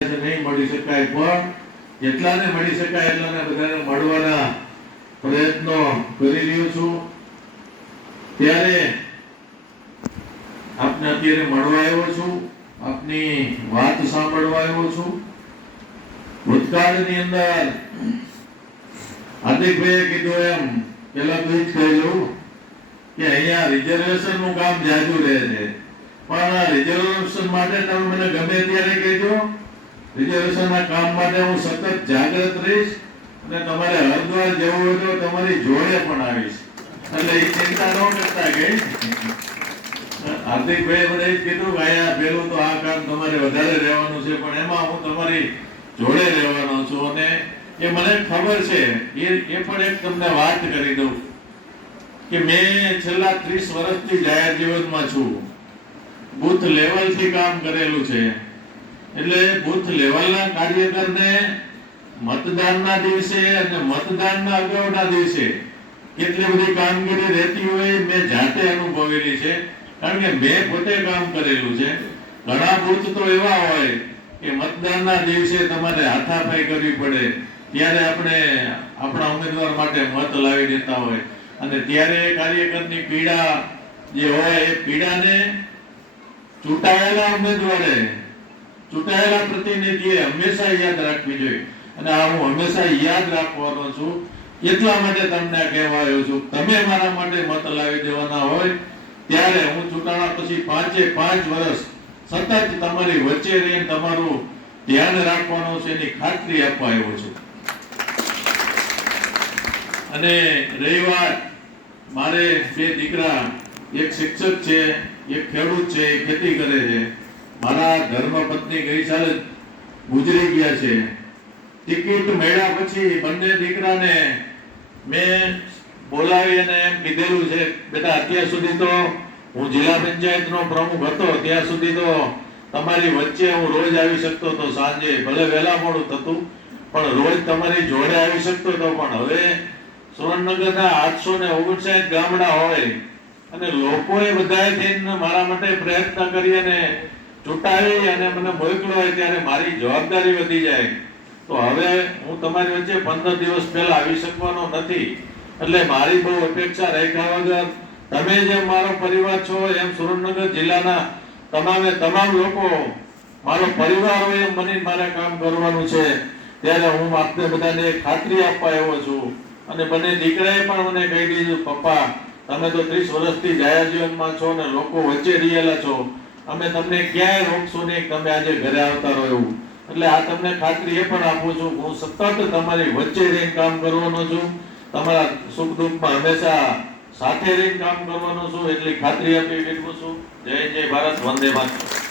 નહીં મળી શકાય. પણ જેટલાને મળી શકાય એટલાને બધાને મળવાના પ્રયત્નો કરી રહ્યો છું. ત્યારે આપને અત્યારે મળવા આવ્યો છું. આપની વાત સાંભળવા આવ્યો છું. ભૂતકાળની અંદર હાર્દિકભાઈએ કીધું એમ પેલા તો જ કહી લઉં કે અહીંયા રિઝર્વેશનનું કામ જાજુ રહે છે. પણ આ રિઝર્વેશન માટે તમે મને ગમે ત્યારે કહેજો. રિઝર્વેશન ના કામ માટે હું સતત જાગૃત રહીશ અને તમારે હરદ્વાર જવું હોય તો તમારી જોડે પણ આવીશ. એટલે એ ચિંતા ન કરતા કે હાર્દિકભાઈ મને કીધું કે અહીંયા પેલું તો આ કામ તમારે વધારે રહેવાનું છે, પણ એમાં હું તમારી જોડે રહેવાનો છું અને એ મને ખબર છે, એ એ પણ એક તમને વાત કરી દઉં કે મેં છેલ્લા ત્રીસ વર્ષથી જાહેર જીવનમાં છું. બુથ લેવલથી કામ કરેલું છે. એટલે બુથ લેવલના કાર્યકરને મતદાનના દિવસે અને મતદાનના અગાઉના દિવસે કેટલી બધી કામગીરી રહેતી હોય મેં જાતે અનુભવેલી છે. કારણ કે મેં પોતે કામ કરેલું છે. ઘણા બુથ તો એવા હોય કે મતદાનના દિવસે તમારે હાથાફાઈ કરવી પડે. ત્યારે આપણે આપણા ઉમેદવાર માટે મત લાવી દેતા હોય. અને ત્યારે કાર્યકરની પીડા જે હોય એ પીડાને ચૂંટાયેલા ઉમેદવારે ચૂંટાયેલા પ્રતિનિધિએ હંમેશા યાદ રાખવી જોઈએ. અને આ હું હંમેશા યાદ રાખવાનો છું. એટલા માટે તમને કહેવા છું. તમે મારા માટે મત લાવી દેવાના હોય, ત્યારે હું ચૂંટાણા પછી પાંચે પાંચ વર્ષ સતત તમારી વચ્ચે રહીને તમારું ધ્યાન રાખવાનું છે, એની ખાતરી આપવા આવ્યો છું. અને રહી વાત મારે બે દીકરા, એક શિક્ષક છે, એક ખેડૂત છે, એ ખેતી કરે છે. મારા ધર્મપત્ની ગઈ સાલ ગુજરી ગયા છે. ટિકિટ મળ્યા પછી બંને દીકરાને મેં બોલાવી અને એમ કીધેલું છે, બેટા, અત્યાર સુધી તો હું જિલ્લા પંચાયતનો પ્રમુખ હતો. ત્યાં સુધી તો તમારી વચ્ચે હું રોજ આવી શકતો હતો સાંજે. ભલે વહેલા મોડું થતું, પણ રોજ તમારી જોડે આવી શકતો હતો. પણ હવે સુરેન્દ્રનગરના આઠસો ને ઓગણસાઠ ગામડા હોય અને લોકોએ બધાએ થઈને મારા માટે પ્રયત્ન કરી અને ચૂંટાવી અને મને મોકલો ત્યારે મારી જવાબદારી વધી જાય. તો હવે હું તમારી વચ્ચે પંદર દિવસ પહેલા આવી શકવાનો નથી. એટલે મારી બહુ અપેક્ષા રાખ્યા વગર તમે જેમ મારો પરિવાર છો, એમ સુરેન્દ્રનગર જિલ્લાના તમામે તમામ લોકો, મારો પરિવાર હોય એમ મને મારે કામ કરવાનું છે. ત્યારે હું આપને બધાને ખાતરી આપવા આવ્યો છું. અને બંને દીકરાએ પણ મને કહી દીધું, પપ્પા, તમે તો ત્રીસ વર્ષથી જાહેર જીવનમાં છો ને લોકો વચ્ચે રહેલા છો. અમે તમને ક્યાંય રોકશો નહીં, તમે આજે ઘરે આવતા રહો એવું. એટલે આ તમને ખાતરી એ પણ આપું છું, હું સતત તમારી વચ્ચે રહીને કામ કરવાનો છું. તમારા સુખ દુઃખમાં હંમેશા સાથે રહીને કામ કરવાનો છું, એટલી ખાતરી આપી બેઠું છું. જય જય ભારત, વંદે માતરમ